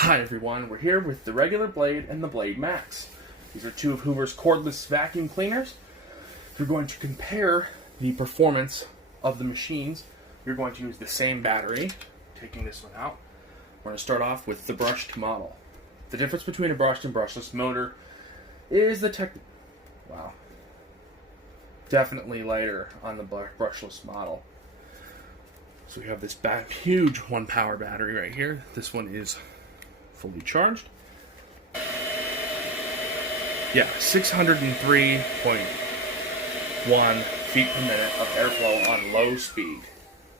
Hi everyone, we're here with the regular blade and the Blade Max. These are two of Hoover's cordless vacuum cleaners. If you're going to compare the performance of the machines, you're going to use the same battery. Taking this one out, we're going to start off with the brushed model. The difference between a brushed and brushless motor is the definitely lighter on the brushless model. So we have this huge 1 power battery right here. This one is fully charged. Yeah, 603.1 feet per minute of airflow on low speed.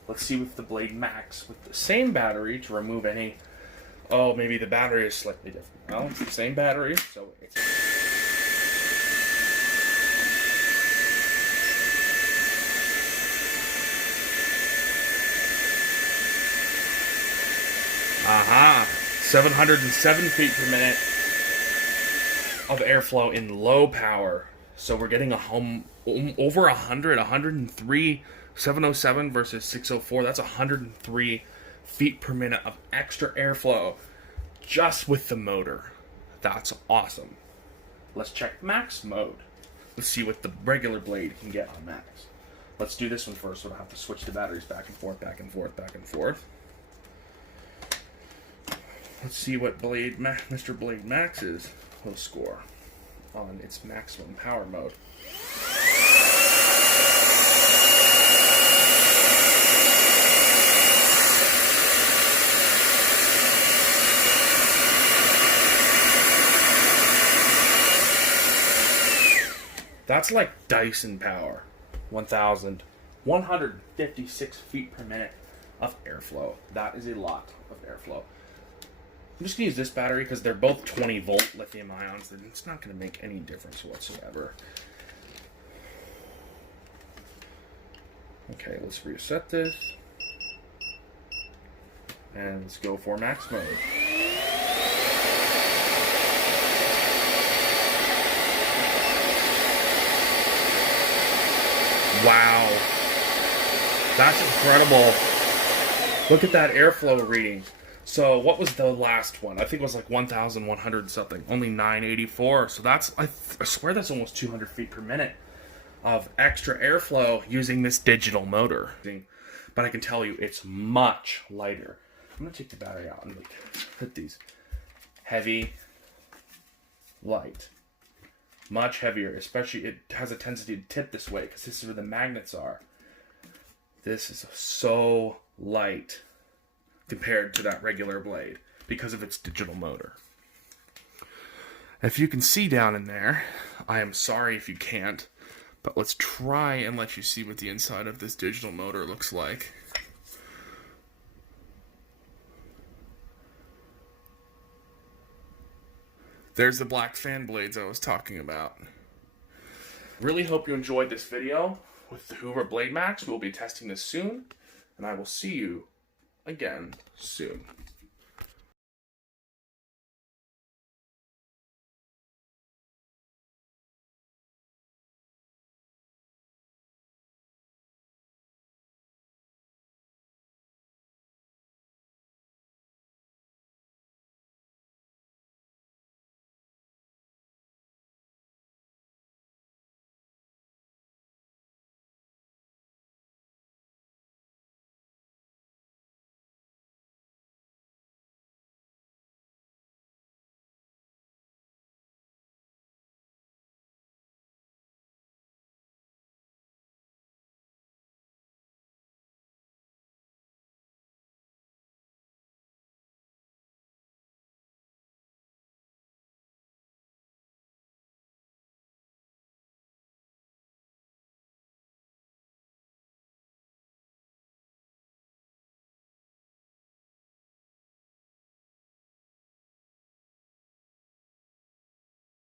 Let's see with the Blade Max with the same battery to remove any, maybe the battery is slightly different. Well, it's the same battery, so it's... Aha! 707 feet per minute of airflow in low power. So we're getting over 103, 707 versus 604. That's 103 feet per minute of extra airflow just with the motor. That's awesome. Let's check max mode. Let's see what the regular blade can get on max. Let's do this one first, so we'll have to switch the batteries back and forth, back and forth, back and forth. Let's see what Mr. Blade Max's will score on its maximum power mode. That's like Dyson power. 1,156 feet per minute of airflow. That is a lot of airflow. I'm just going to use this battery because they're both 20 volt lithium ions and it's not going to make any difference whatsoever. Okay, let's reset this. And let's go for max mode. Wow. That's incredible. Look at that airflow reading. So what was the last one? I think it was like 1,100 something. Only 984. So that's, I swear that's almost 200 feet per minute of extra airflow using this digital motor. But I can tell you it's much lighter. I'm going to take the battery out and hit these. Heavy, light. Much heavier. Especially it has a tendency to tip this way because this is where the magnets are. This is so light compared to that regular blade because of its digital motor. If you can see down in there, I am sorry if you can't, but let's try and let you see what the inside of this digital motor looks like. There's the black fan blades I was talking about. Really hope you enjoyed this video with the Hoover Blade Max. We'll be testing this soon, and I will see you again soon.